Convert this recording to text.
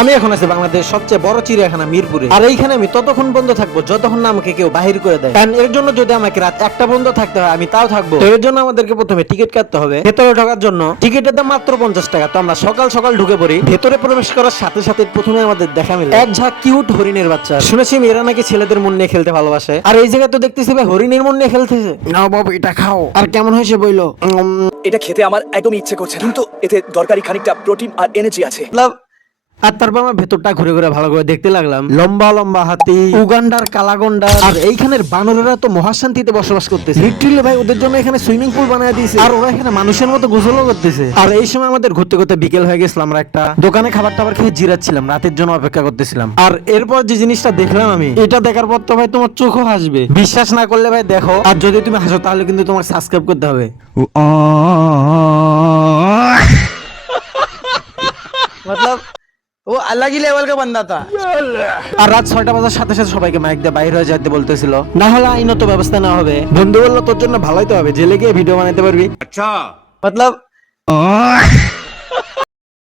আমি এখন আছি বাংলাদেশের সবচেয়ে বড় চিড়িয়াখানা মিরপুরে। আর এইখানে আমি ততক্ষণ বন্ধ থাকবো যতক্ষণ না আমাকে কেউ বাহির করে দেয়। কারণ এর জন্য যদি আমাকে রাত 1টা বন্ধ থাকতে হয় আমি তাও থাকবো। তো এর জন্য আমাদেরকে প্রথমে টিকিট কাটতে হবে। ভেতরে ঢোকার জন্য টিকিটের দাম মাত্র 50 টাকা। তো আমরা সকাল সকাল ঢুকে পড়ি। ভেতরে প্রবেশ করার সাথে সাথে প্রথমে আমাদের দেখা মিলে এক ঝাঁক কিউট হরিণের বাচ্চা। শুনেছি এরা নাকি ছেলেদের মন নিয়ে খেলতে ভালোবাসে। আর এই জায়গায় তো দেখতেছি ভাই হরিণের মন নিয়ে খেলতেছে। নাও বাবু এটা খাও। আর কেমন হয়েছে বইলো? এটা খেতে আমার একদম ইচ্ছে করছে, কিন্তু এতে দরকারি খানিকটা প্রোটিন আর এনার্জি আছে। আর তারপর আমার ভেতরটা ঘুরে ঘুরে ভালো করে দেখতে লাগলাম। লম্বা লম্বা হাতি, উগান্ডার কালাগন্ডা, আর এইখানের বানরেরা তো মহাশান্তিতে বসবাস করতেছে। লিটারালি ভাই ওদের জন্য এখানে সুইমিং পুল বানায় দিয়েছে। আর ওরা এখানে মানুষের মতো গোসলও করতেছে। আর এই সময় আমাদের ঘুরতে ঘুরতে বিকেল হয়ে গেছিল। আমরা একটা দোকানে খাবার টাবার খেয়ে জিরাচ্ছিলাম, রাতের জন্য অপেক্ষা করতেছিলাম। আর এরপর যে জিনিসটা দেখলাম আমি, এটা দেখার পর তো ভাই তোমার চোখও হাসবে। বিশ্বাস না করলে ভাই দেখো, আর যদি তুমি হাসো তাহলে কিন্তু তোমার সাবস্ক্রাইব করতে হবে। मतलब वो अलग ही लेवल का बंदा था। আর রাত 6টা বাজার সাথে সাথে সবাইকে মাইক দিয়ে বাইরে হয়ে যেতে বলতেছিল, না হলে আইনত ব্যবস্থা নেওয়া হবে। বন্ধু বললো তোর জন্য ভালোই তো হবে, জেলে গিয়ে ভিডিও বানাতে পারবি। मतलब